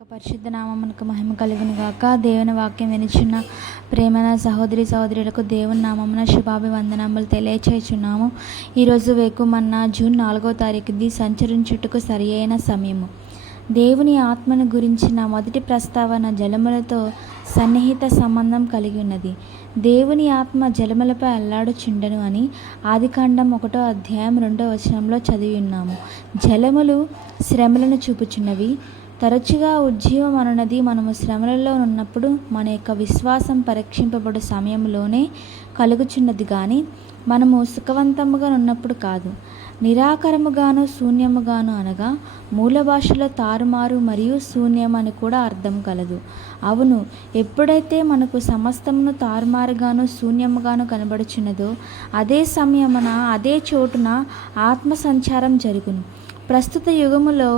పరిశుద్ధ నామమునకు మహిమ కలుగును గాక. దేవుని వాక్యం వినిచున్న ప్రేమైన సహోదరి సహోదరులకు దేవుని నామమున శుభాభివందనములు తెలియచేయుచున్నాము. ఈరోజు వేకుమన్న జూన్ 4వ తారీఖుది సంచరించుటకు సరి అయిన సమయము. దేవుని ఆత్మను గురించిన మొదటి ప్రస్తావన జలములతో సన్నిహిత సంబంధం కలిగి ఉన్నది. దేవుని ఆత్మ జలములపై అల్లాడుచుండెను అని ఆదికాండం 1వ అధ్యాయం 2వ వచనంలో చదివి ఉన్నాము. జలములు శ్రమలను చూపుచున్నవి. తరచుగా ఉజ్జీవం అనున్నది మనము శ్రమలలో ఉన్నప్పుడు మన యొక్క విశ్వాసం పరీక్షింపబడు సమయంలోనే కలుగుచున్నది, కానీ మనము సుఖవంతముగా ఉన్నప్పుడు కాదు. నిరాకరముగాను శూన్యముగాను అనగా మూల భాషలో తారుమారు మరియు శూన్యం అని కూడా అర్థం కలదు. అవును, ఎప్పుడైతే మనకు సమస్తమును తారుమారుగాను శూన్యముగాను కనబడుచున్నదో అదే సమయమున అదే చోటున ఆత్మ సంచారం జరుగును. ప్రస్తుత యుగములో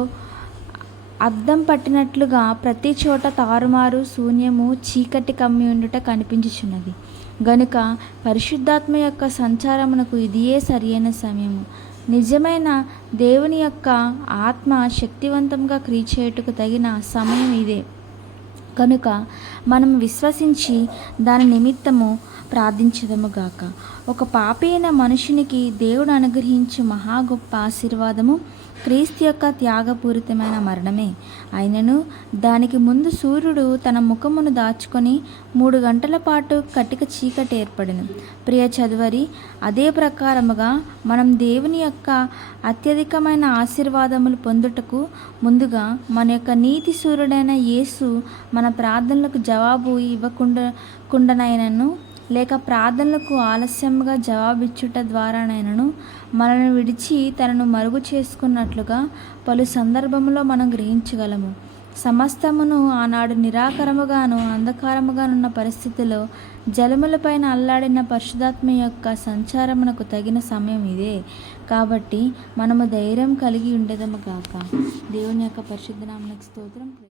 అద్దం పట్టినట్లుగా ప్రతి చోట తారుమారు శూన్యము చీకటి కమ్మి ఉండుట కనిపించుచున్నది. గనుక పరిశుద్ధాత్మ యొక్క సంచారమునకు ఇదియే సరియైన సమయము. నిజమైన దేవుని యొక్క ఆత్మ శక్తివంతంగా క్రియ చేయుటకు తగిన సమయం ఇదే. కనుక మనం విశ్వసించి దాని నిమిత్తము ప్రార్థించదముగాక. ఒక పాపి అయిన మనుషునికి దేవుడు అనుగ్రహించు మహా గొప్ప ఆశీర్వాదము క్రీస్తు యొక్క త్యాగపూరితమైన మరణమే. అయినను దానికి ముందు సూర్యుడు తన ముఖమును దాచుకొని 3 గంటల పాటు కటిక చీకటి ఏర్పడెను. ప్రియ చదువరి, అదే ప్రకారముగా మనం దేవుని యొక్క అత్యధికమైన ఆశీర్వాదములు పొందుటకు ముందుగా మన యొక్క నీతి సూర్యుడైన యేసు మన ప్రార్థనలకు జవాబు ఇవ్వకుండానైనను లేక ప్రార్థనలకు ఆలస్యంగా జవాబిచ్చుట ద్వారానైనను మనల్ని విడిచి తనను మరుగు చేసుకున్నట్లుగా పలు సందర్భంలో మనం గ్రహించగలము. సమస్తమును ఆనాడు నిరాకరముగాను అంధకారముగానున్న పరిస్థితిలో జలములపైన అల్లాడిన పరిశుద్ధాత్మ యొక్క సంచారమునకు తగిన సమయం ఇదే. కాబట్టి మనము ధైర్యం కలిగి ఉండేదము గాక. దేవుని యొక్క పరిశుద్ధ నామమునకు స్తోత్రం.